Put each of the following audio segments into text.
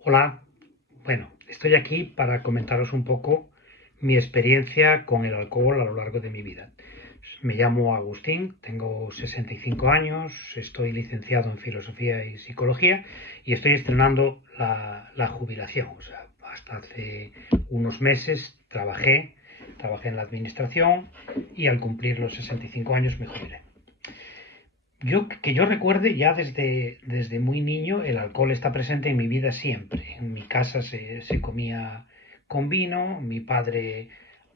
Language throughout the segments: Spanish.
Hola, bueno, estoy aquí para comentaros un poco mi experiencia con el alcohol a lo largo de mi vida. Me llamo Agustín, tengo 65 años, estoy licenciado en Filosofía y Psicología y estoy estrenando la jubilación. O sea, hasta hace unos meses trabajé en la administración y al cumplir los 65 años me jubilé. Que yo recuerde, ya desde muy niño, el alcohol está presente en mi vida siempre. En mi casa se comía con vino, mi padre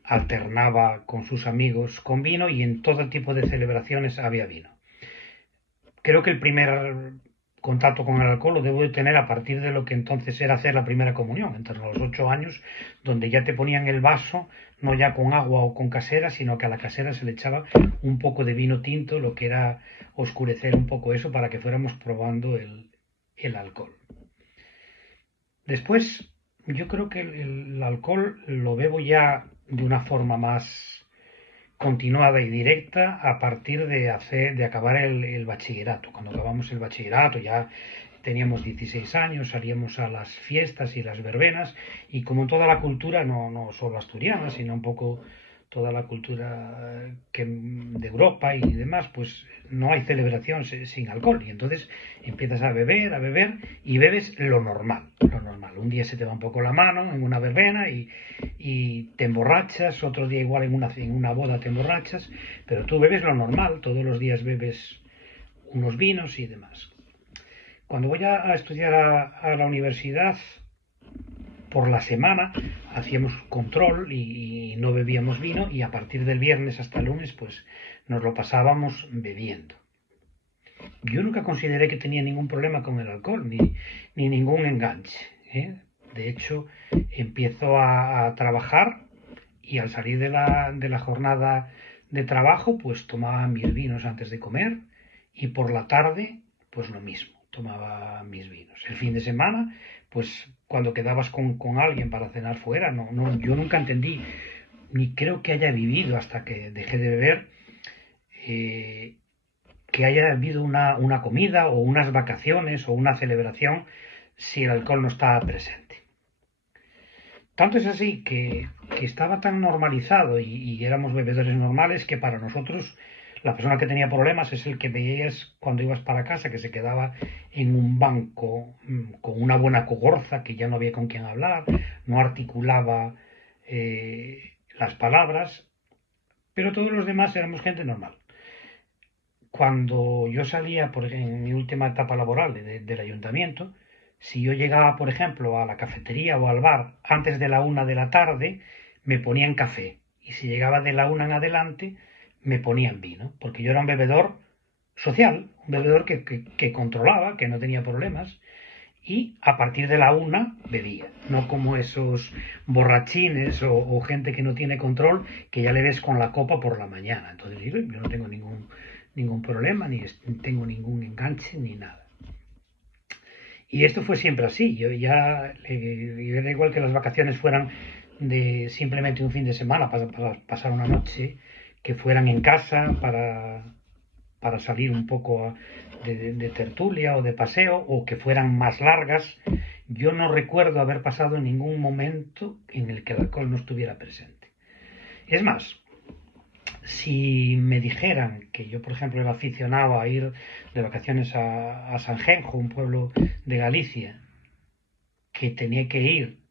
alternaba con sus amigos con vino y en todo tipo de celebraciones había vino. Creo que el primer contacto con el alcohol lo debo de tener a partir de lo que entonces era hacer la primera comunión, entre los 8 años, donde ya te ponían el vaso, no ya con agua o con casera, sino que a la casera se le echaba un poco de vino tinto, lo que era oscurecer un poco eso para que fuéramos probando el alcohol. Después, yo creo que el alcohol lo bebo ya de una forma más continuada y directa a partir de acabar el bachillerato. Cuando acabamos el bachillerato ya teníamos 16 años, salíamos a las fiestas y las verbenas y como toda la cultura, no solo asturiana, sino un poco toda la cultura de Europa y demás, pues no hay celebración sin alcohol. Y entonces empiezas a beber y bebes lo normal, lo normal. Un día se te va un poco la mano en una verbena y te emborrachas, otro día igual en una boda te emborrachas, pero tú bebes lo normal, todos los días bebes unos vinos y demás. Cuando voy a estudiar a la universidad, por la semana hacíamos control y no bebíamos vino y a partir del viernes hasta el lunes pues nos lo pasábamos bebiendo. Yo nunca consideré que tenía ningún problema con el alcohol ni ningún enganche, ¿eh? De hecho, empiezo a trabajar y al salir de la jornada de trabajo pues tomaba mis vinos antes de comer y por la tarde pues lo mismo, tomaba mis vinos. El fin de semana pues cuando quedabas con alguien para cenar fuera, yo nunca entendí ni creo que haya vivido hasta que dejé de beber eh, que haya habido una comida o unas vacaciones o una celebración si el alcohol no estaba presente. Tanto es así que estaba tan normalizado y éramos bebedores normales que para nosotros la persona que tenía problemas es el que veías cuando ibas para casa, que se quedaba en un banco con una buena cogorza, que ya no había con quién hablar, no articulaba las palabras, pero todos los demás éramos gente normal. Cuando yo salía, en mi última etapa laboral del ayuntamiento, si yo llegaba, por ejemplo, a la cafetería o al bar antes de la 1 de la tarde, me ponían café. Y si llegaba de la 1 en adelante, me ponían vino. Porque yo era un bebedor social, un bebedor que controlaba, que no tenía problemas. Y a partir de la 1 bebía. No como esos borrachines o gente que no tiene control, que ya le ves con la copa por la mañana. Entonces yo no tengo ningún problema, ni tengo ningún enganche, ni nada. Y esto fue siempre así. Yo ya, era igual que las vacaciones fueran de simplemente un fin de semana para pasar una noche, que fueran en casa para salir un poco de tertulia o de paseo, o que fueran más largas. Yo no recuerdo haber pasado ningún momento en el que el alcohol no estuviera presente. Es más, si me dijeran que yo, por ejemplo, era aficionado a ir de vacaciones a Sanjenjo, un pueblo de Galicia, que tenía que ir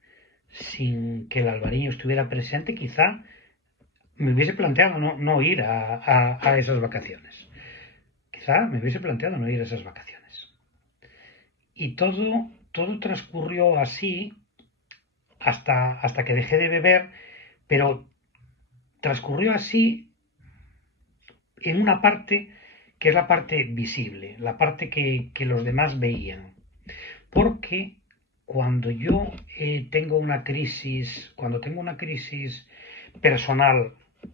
sin que el albariño estuviera presente, quizá me hubiese planteado no ir a esas vacaciones. Quizá me hubiese planteado no ir a esas vacaciones. Y todo transcurrió así hasta que dejé de beber, pero transcurrió así en una parte que es la parte visible, la parte que los demás veían. Porque cuando tengo una crisis personal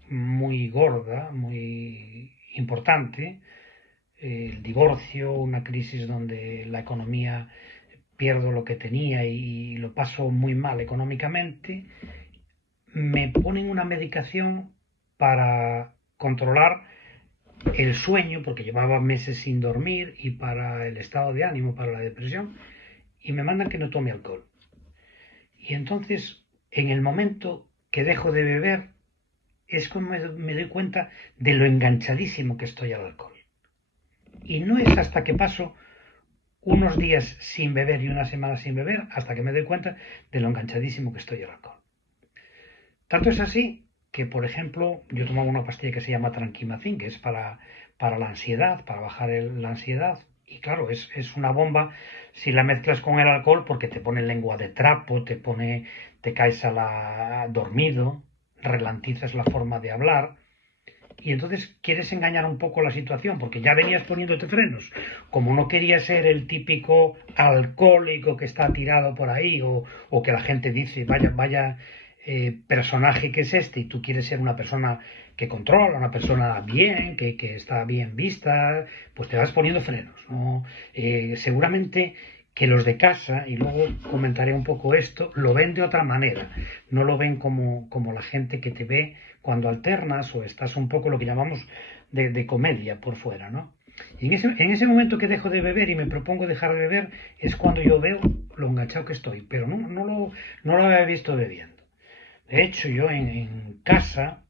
muy gorda, muy importante, el divorcio, una crisis donde la economía pierdo lo que tenía y lo paso muy mal económicamente, me ponen una medicación para controlar el sueño, porque llevaba meses sin dormir, y para el estado de ánimo, para la depresión, y me mandan que no tome alcohol. Y entonces, en el momento que dejo de beber, es como me doy cuenta de lo enganchadísimo que estoy al alcohol. Y no es hasta que paso unos días sin beber y una semana sin beber hasta que me doy cuenta de lo enganchadísimo que estoy al alcohol. Tanto es así que, por ejemplo, yo tomaba una pastilla que se llama Tranquimacin, que es para la ansiedad, para bajar la ansiedad. Y claro, es una bomba si la mezclas con el alcohol porque te pone lengua de trapo, te caes dormido, ralentizas la forma de hablar. Y entonces quieres engañar un poco la situación porque ya venías poniéndote frenos. Como no querías ser el típico alcohólico que está tirado por ahí o que la gente dice, vaya personaje que es este, y tú quieres ser una persona que controla, una persona bien, que está bien vista, pues te vas poniendo frenos, ¿no? Seguramente que los de casa, y luego comentaré un poco esto, lo ven de otra manera. No lo ven como la gente que te ve cuando alternas o estás un poco lo que llamamos de comedia por fuera, ¿no? Y en ese momento que dejo de beber y me propongo dejar de beber es cuando yo veo lo enganchado que estoy, pero no lo había visto bebiendo. De hecho, yo en casa,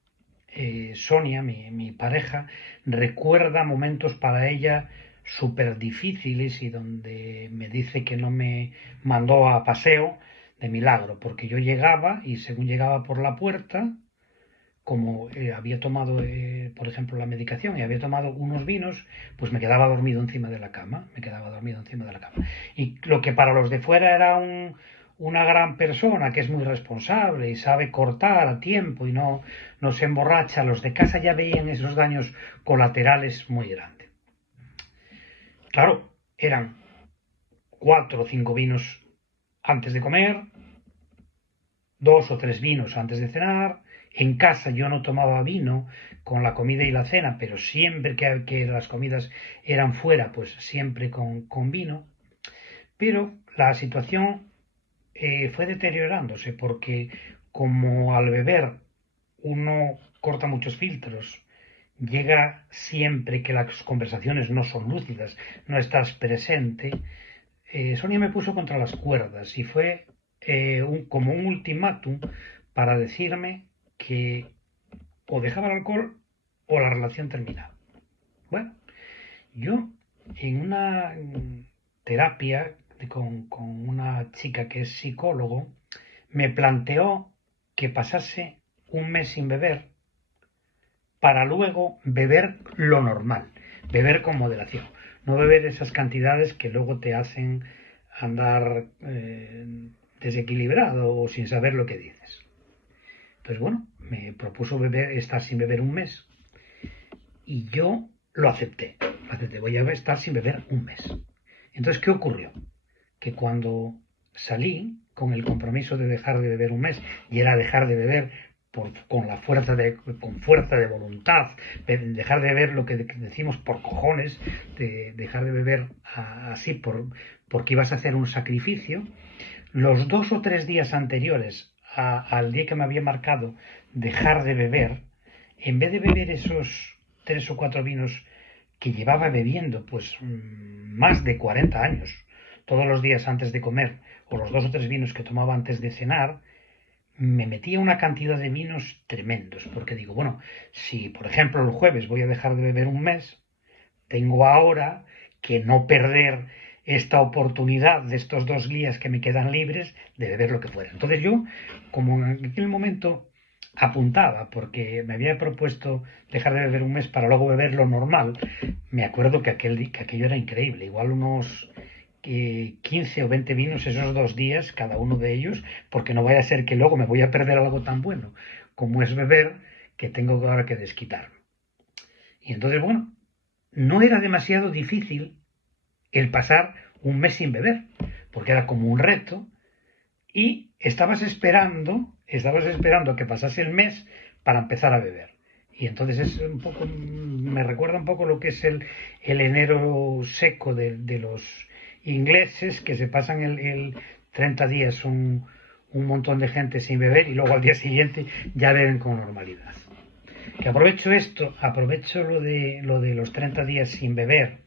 Sonia, mi pareja, recuerda momentos para ella súper difíciles y donde me dice que no me mandó a paseo de milagro, porque yo llegaba y según llegaba por la puerta, como había tomado, por ejemplo, la medicación y había tomado unos vinos, pues me quedaba dormido encima de la cama, me quedaba dormido encima de la cama. Y lo que para los de fuera era una gran persona que es muy responsable y sabe cortar a tiempo y no se emborracha, los de casa ya veían esos daños colaterales muy grandes. Claro, eran 4 o 5 vinos antes de comer, 2 o 3 vinos antes de cenar. En casa yo no tomaba vino con la comida y la cena, pero siempre que las comidas eran fuera, pues siempre con vino. Pero la situación fue deteriorándose porque como al beber uno corta muchos filtros, llega siempre que las conversaciones no son lúcidas, no estás presente, Sonia me puso contra las cuerdas y fue como un ultimátum para decirme que o dejaba el alcohol o la relación terminaba. Bueno, yo en una terapia con una chica que es psicólogo, me planteó que pasase un mes sin beber para luego beber lo normal, beber con moderación, no beber esas cantidades que luego te hacen andar desequilibrado o sin saber lo que dices. Entonces, bueno, me propuso estar sin beber un mes y yo lo acepté. Voy a estar sin beber un mes. Entonces, ¿qué ocurrió? Que cuando salí con el compromiso de dejar de beber un mes, y era dejar de beber con fuerza de voluntad, dejar de beber lo que decimos por cojones, de dejar de beber así porque ibas a hacer un sacrificio, los 2 o 3 días anteriores al día que me había marcado dejar de beber, en vez de beber esos 3 o 4 vinos que llevaba bebiendo pues más de 40 años, todos los días antes de comer, o los 2 o 3 vinos que tomaba antes de cenar, me metía una cantidad de vinos tremendos, porque digo, bueno, si por ejemplo el jueves voy a dejar de beber un mes, tengo ahora que no perder esta oportunidad de estos 2 días que me quedan libres de beber lo que fuera. Entonces yo, como en aquel momento apuntaba, porque me había propuesto dejar de beber un mes para luego beber lo normal, me acuerdo que aquello era increíble, igual unos 15 o 20 vinos esos 2 días, cada uno de ellos, porque no vaya a ser que luego me voy a perder algo tan bueno como es beber, que tengo ahora que desquitarme. Y entonces, bueno, no era demasiado difícil el pasar un mes sin beber, porque era como un reto, y estabas esperando que pasase el mes para empezar a beber. Y entonces me recuerda un poco lo que es el enero seco de los ingleses, que se pasan el 30 días un montón de gente sin beber y luego al día siguiente ya beben con normalidad. Que aprovecho lo de los 30 días sin beber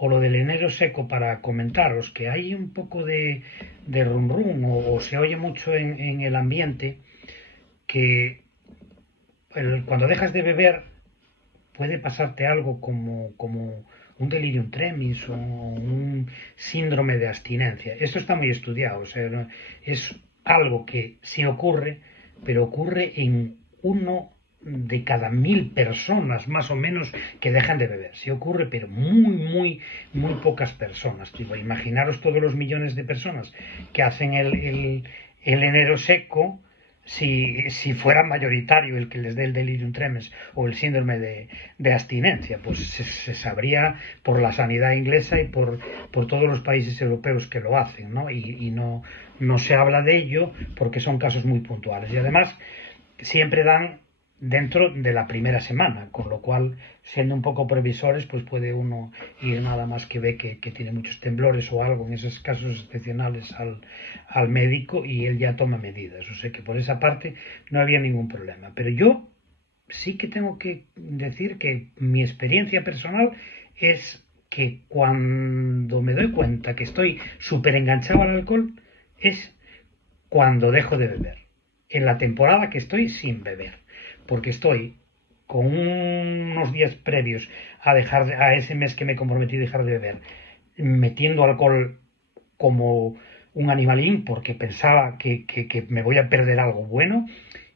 o lo del enero seco para comentaros que hay un poco de rum rum o se oye mucho en el ambiente que cuando dejas de beber puede pasarte algo como un delirium tremens o un síndrome de abstinencia. Esto está muy estudiado, o sea, es algo que sí ocurre, pero ocurre en uno de cada 1000 personas más o menos que dejan de beber. Sí ocurre, pero muy pocas personas. Tipo, imaginaros todos los millones de personas que hacen el enero seco, si fuera mayoritario el que les dé el delirium tremens o el síndrome de abstinencia, pues se sabría por la sanidad inglesa y por todos los países europeos que lo hacen, ¿no? Y no se habla de ello porque son casos muy puntuales. Y además siempre dan dentro de la primera semana, con lo cual, siendo un poco previsores, pues puede uno ir nada más que ve que tiene muchos temblores o algo en esos casos excepcionales al médico y él ya toma medidas. O sea que por esa parte no había ningún problema. Pero yo sí que tengo que decir que mi experiencia personal es que cuando me doy cuenta que estoy súper enganchado al alcohol es cuando dejo de beber. En la temporada que estoy sin beber. Porque estoy con unos días previos a ese mes que me comprometí a dejar de beber, metiendo alcohol como un animalín porque pensaba que me voy a perder algo bueno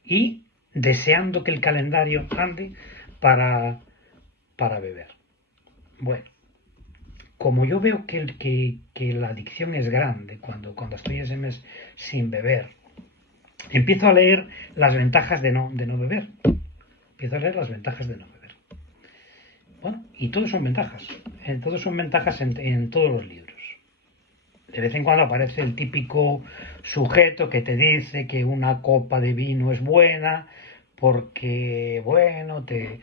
y deseando que el calendario ande para, para beber. Bueno, como yo veo que la adicción es grande cuando estoy ese mes sin beber, empiezo a leer las ventajas de no beber. Empiezo a leer las ventajas de no beber. Bueno, y todos son ventajas. Todos son ventajas en todos los libros. De vez en cuando aparece el típico sujeto que te dice que una copa de vino es buena porque, bueno, te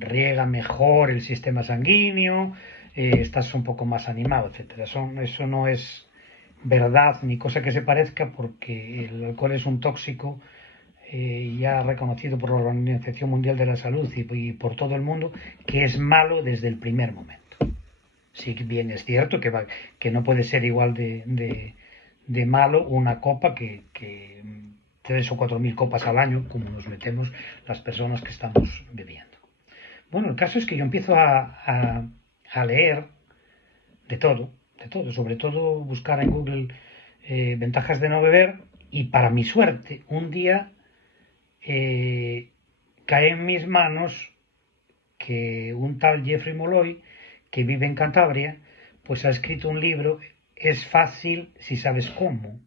riega mejor el sistema sanguíneo, estás un poco más animado, etcétera. Eso no es verdad ni cosa que se parezca porque el alcohol es un tóxico ya reconocido por la Organización Mundial de la Salud y por todo el mundo que es malo desde el primer momento. Sí, bien es cierto que no puede ser igual de malo una copa que 3 o 4 mil copas al año, como nos metemos las personas que estamos bebiendo. Bueno, el caso es que yo empiezo a leer de todo, sobre todo buscar en Google ventajas de no beber y para mi suerte, un día cae en mis manos que un tal Jeffrey Molloy, que vive en Cantabria, pues ha escrito un libro, Es fácil si sabes cómo.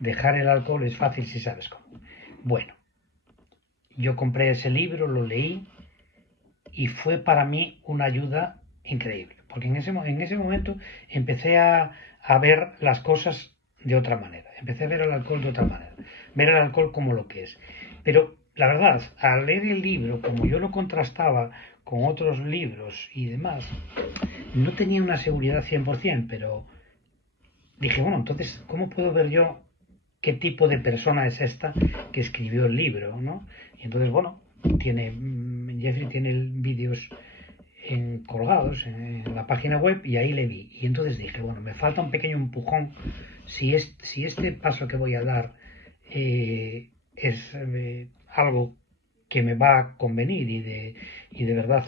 Dejar el alcohol es fácil si sabes cómo. Bueno, yo compré ese libro, lo leí y fue para mí una ayuda increíble, porque en ese momento empecé a ver las cosas de otra manera, empecé a ver el alcohol de otra manera, ver el alcohol como lo que es. Pero la verdad, al leer el libro, como yo lo contrastaba con otros libros y demás, no tenía una seguridad 100%, pero dije, bueno, entonces, ¿cómo puedo ver yo qué tipo de persona es esta que escribió el libro, ¿no? Y entonces, bueno, Jeffrey tiene vídeos colgados en la página web y ahí le vi. Y entonces dije, bueno, me falta un pequeño empujón. Si este paso que voy a dar es algo que me va a convenir y de verdad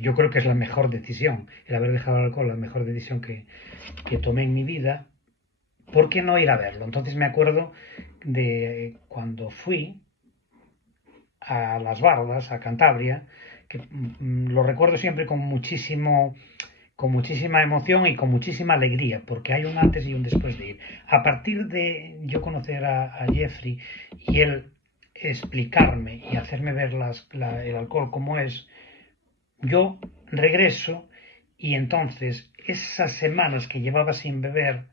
yo creo que es la mejor decisión, el haber dejado el alcohol, la mejor decisión que tomé en mi vida, ¿por qué no ir a verlo? Entonces me acuerdo de cuando fui a Las Bardas, a Cantabria, que lo recuerdo siempre con muchísima emoción y con muchísima alegría, porque hay un antes y un después de ir. A partir de yo conocer a Jeffrey y él explicarme y hacerme ver el alcohol como es, yo regreso y entonces esas semanas que llevaba sin beber,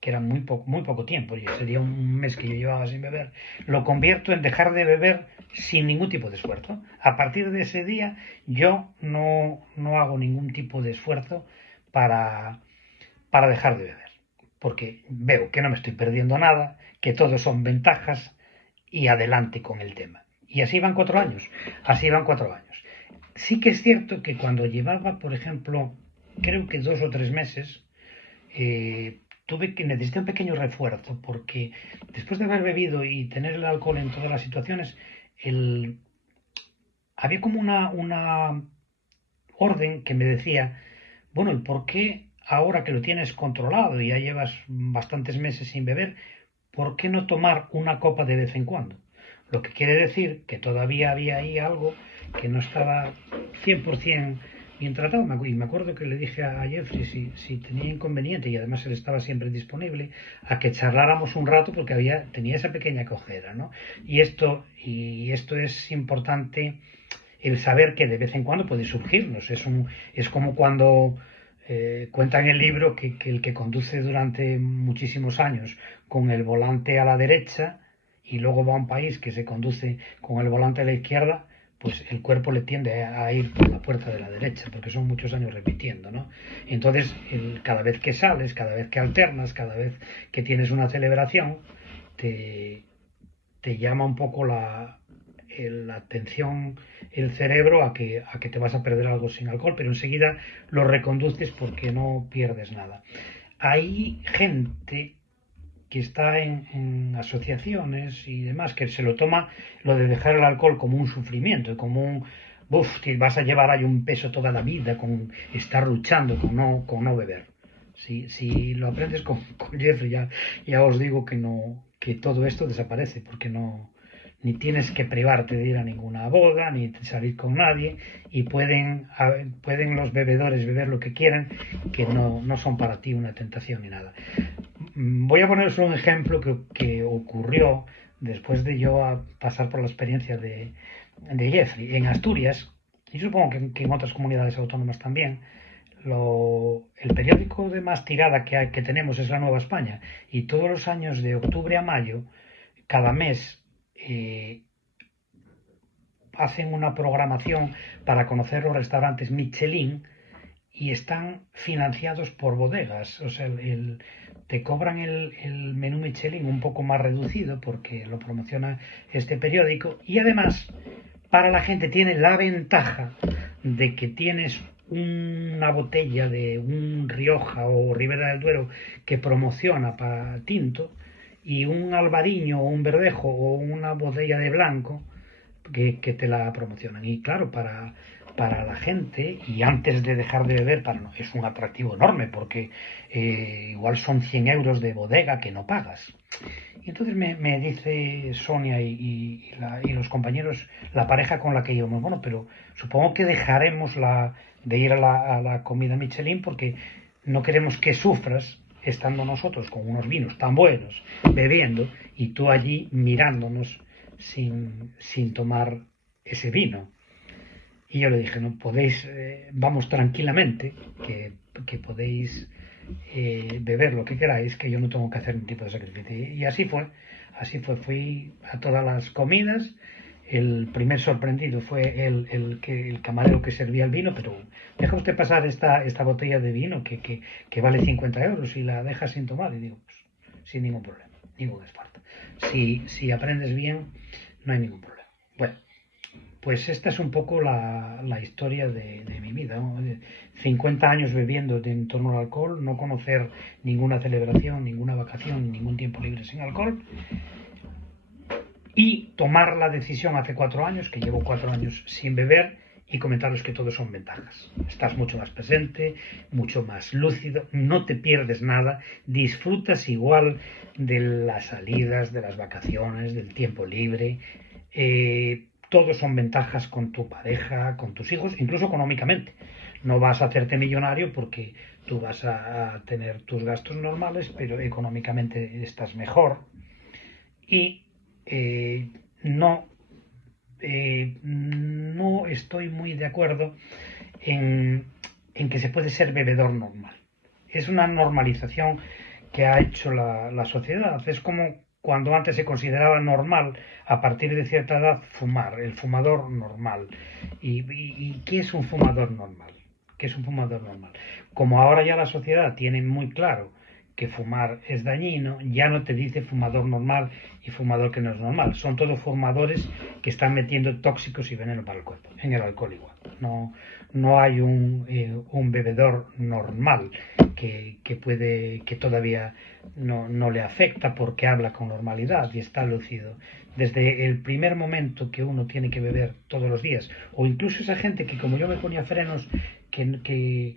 que era muy poco tiempo, y sería un mes que yo llevaba sin beber, lo convierto en dejar de beber sin ningún tipo de esfuerzo. A partir de ese día yo no hago ningún tipo de esfuerzo para, para dejar de beber, porque veo que no me estoy perdiendo nada, que todo son ventajas y adelante con el tema. Y así van 4 años, así van 4 años. Sí que es cierto que cuando llevaba, por ejemplo, creo que 2 o 3 meses, necesité un pequeño refuerzo, porque después de haber bebido y tener el alcohol en todas las situaciones, el, había como una orden que me decía, bueno, ¿y por qué ahora que lo tienes controlado y ya llevas bastantes meses sin beber, ¿por qué no tomar una copa de vez en cuando? Lo que quiere decir que todavía había ahí algo que no estaba 100% bien tratado. Y me acuerdo que le dije a Jeffrey si tenía inconveniente, y además él estaba siempre disponible, a que charláramos un rato porque tenía esa pequeña cojera, ¿no? Y esto es importante, el saber que de vez en cuando puede surgirnos. Es como cuando cuenta en el libro que el que conduce durante muchísimos años con el volante a la derecha y luego va a un país que se conduce con el volante a la izquierda, pues el cuerpo le tiende a ir por la puerta de la derecha, porque son muchos años repitiendo, ¿no? Entonces, cada vez que sales, cada vez que alternas, cada vez que tienes una celebración, te, te llama un poco la atención, el cerebro a que te vas a perder algo sin alcohol, pero enseguida lo reconduces porque no pierdes nada. Hay gente que está en asociaciones y demás que se lo toma lo de dejar el alcohol como un sufrimiento, como un, uff, que vas a llevar ahí un peso toda la vida con estar luchando con no beber. Si lo aprendes con Jeffrey, ya os digo que no, que todo esto desaparece, porque no, ni tienes que privarte de ir a ninguna boda, ni salir con nadie, y pueden los bebedores beber lo que quieran, que no son para ti una tentación ni nada. Voy a poneros un ejemplo que ocurrió después de yo pasar por la experiencia de Jeffrey. En Asturias, y supongo que en otras comunidades autónomas también, el periódico de más tirada que tenemos es La Nueva España, y todos los años de octubre a mayo, cada mes, hacen una programación para conocer los restaurantes Michelin y están financiados por bodegas. O sea, te cobran el menú Michelin un poco más reducido porque lo promociona este periódico, y además para la gente tiene la ventaja de que tienes una botella de un Rioja o Ribera del Duero que promociona para tinto, y un albariño o un verdejo o una botella de blanco que te la promocionan. Y claro, para la gente, y antes de dejar de beber, es un atractivo enorme, porque igual son 100 euros de bodega que no pagas. Y entonces me dice Sonia y los compañeros, la pareja con la que íbamos, bueno, pero supongo que dejaremos de ir a la comida Michelin porque no queremos que sufras estando nosotros con unos vinos tan buenos, bebiendo, y tú allí mirándonos sin tomar ese vino. Y yo le dije, no podéis, vamos tranquilamente, que podéis beber lo que queráis, que yo no tengo que hacer ningún tipo de sacrificio. Y así fue, fui a todas las comidas. El primer sorprendido fue el camarero que servía el vino, pero deja usted pasar esta botella de vino que vale 50 euros y la deja sin tomar. Y digo, pues sin ningún problema, ningún esfuerzo. Si aprendes bien, no hay ningún problema. Bueno, pues esta es un poco la historia de mi vida, ¿no? 50 años bebiendo en torno al alcohol, no conocer ninguna celebración, ninguna vacación, ningún tiempo libre sin alcohol, y tomar la decisión hace 4 años, que llevo 4 años sin beber, y comentaros que todo son ventajas. Estás mucho más presente, mucho más lúcido, no te pierdes nada, disfrutas igual de las salidas, de las vacaciones, del tiempo libre. Todos son ventajas con tu pareja, con tus hijos, incluso económicamente. No vas a hacerte millonario porque tú vas a tener tus gastos normales, pero económicamente estás mejor. Y no, no estoy muy de acuerdo en que se puede ser bebedor normal. Es una normalización que ha hecho la sociedad. Es como cuando antes se consideraba normal, a partir de cierta edad, fumar, el fumador normal. ¿Y qué es un fumador normal? ¿Qué es un fumador normal? Como ahora ya la sociedad tiene muy claro que fumar es dañino, ya no te dice fumador normal y fumador que no es normal. Son todos fumadores que están metiendo tóxicos y veneno para el cuerpo. En el alcohol igual. No hay un bebedor normal que todavía no le afecta porque habla con normalidad y está lúcido. Desde el primer momento que uno tiene que beber todos los días, o incluso esa gente que como yo me ponía frenos, que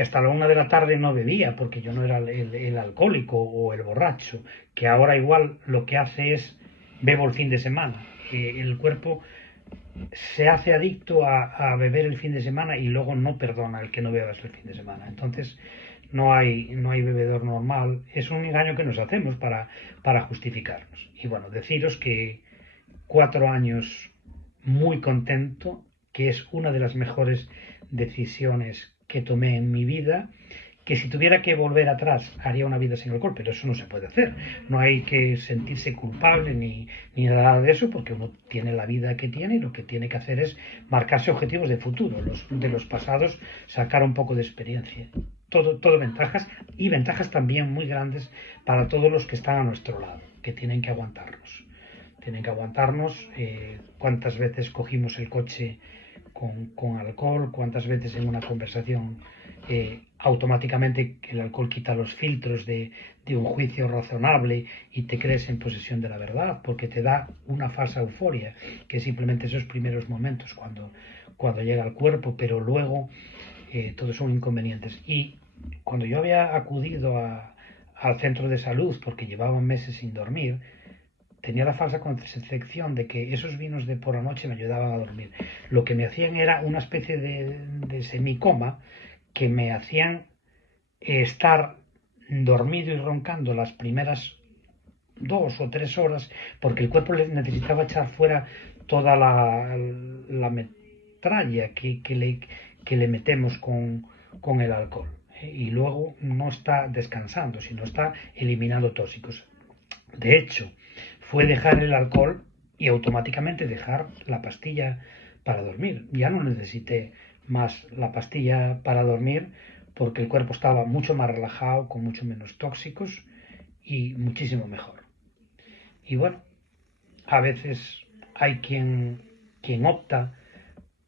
hasta la 1 de la tarde no bebía porque yo no era el alcohólico o el borracho, que ahora igual lo que hace es bebo el fin de semana. El cuerpo se hace adicto a beber el fin de semana y luego no perdona el que no bebas el fin de semana. Entonces no hay bebedor normal. Es un engaño que nos hacemos para justificarnos. Y bueno, deciros que 4 años muy contento, que es una de las mejores decisiones que tomé en mi vida, que si tuviera que volver atrás haría una vida sin alcohol, pero eso no se puede hacer. No hay que sentirse culpable ni nada de eso, porque uno tiene la vida que tiene y lo que tiene que hacer es marcarse objetivos de futuro, de los pasados sacar un poco de experiencia. Todo ventajas y ventajas también muy grandes para todos los que están a nuestro lado, que tienen que aguantarnos. Tienen que aguantarnos cuántas veces cogimos el coche con alcohol, cuántas veces en una conversación automáticamente el alcohol quita los filtros de un juicio razonable y te crees en posesión de la verdad porque te da una falsa euforia, que es simplemente esos primeros momentos cuando llega al cuerpo, pero luego todos son inconvenientes. Y cuando yo había acudido al centro de salud porque llevaba meses sin dormir, tenía la falsa concepción de que esos vinos de por la noche me ayudaban a dormir. Lo que me hacían era una especie de semicoma que me hacían estar dormido y roncando las primeras 2 o 3 horas porque el cuerpo necesitaba echar fuera toda la metralla que le metemos con el alcohol. Y luego no está descansando, sino está eliminando tóxicos. De hecho, fue dejar el alcohol y automáticamente dejar la pastilla para dormir. Ya no necesité más la pastilla para dormir porque el cuerpo estaba mucho más relajado, con mucho menos tóxicos y muchísimo mejor. Y bueno, a veces hay quien opta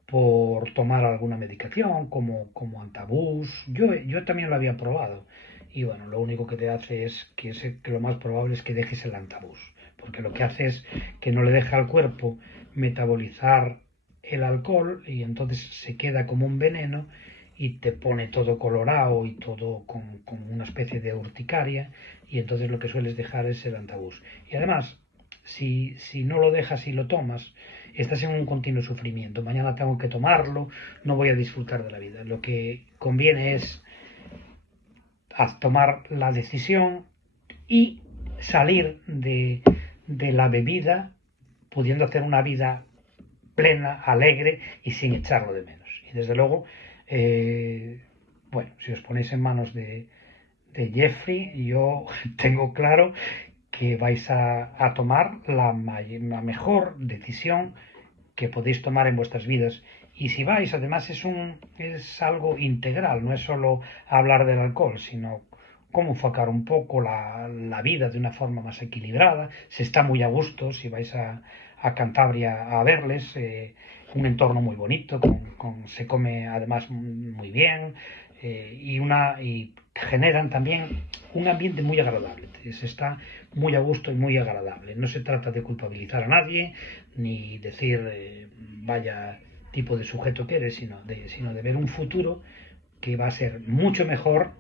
por tomar alguna medicación como antabús. Yo también lo había probado. Y bueno, lo único que te hace es que lo más probable es que dejes el antabús, porque lo que hace es que no le deja al cuerpo metabolizar el alcohol y entonces se queda como un veneno y te pone todo colorado y todo con una especie de urticaria y entonces lo que sueles dejar es el antabús. Y además, si no lo dejas y lo tomas, estás en un continuo sufrimiento. Mañana tengo que tomarlo, no voy a disfrutar de la vida. Lo que conviene es tomar la decisión y salir de la bebida pudiendo hacer una vida plena, alegre y sin echarlo de menos. Y desde luego, bueno, si os ponéis en manos de Jeffrey, yo tengo claro que vais a tomar la mejor decisión que podéis tomar en vuestras vidas. Y si vais, además es algo integral, no es solo hablar del alcohol, sino cómo enfocar un poco la vida de una forma más equilibrada. Se está muy a gusto si vais a Cantabria a verles, un entorno muy bonito, se come además muy bien y generan también un ambiente muy agradable. Se está muy a gusto y muy agradable. No se trata de culpabilizar a nadie ni decir vaya tipo de sujeto que eres, sino de ver un futuro que va a ser mucho mejor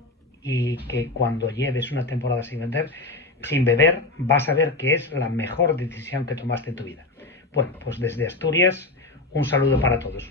y que cuando lleves una temporada sin beber vas a ver que es la mejor decisión que tomaste en tu vida. Bueno, pues desde Asturias un saludo para todos.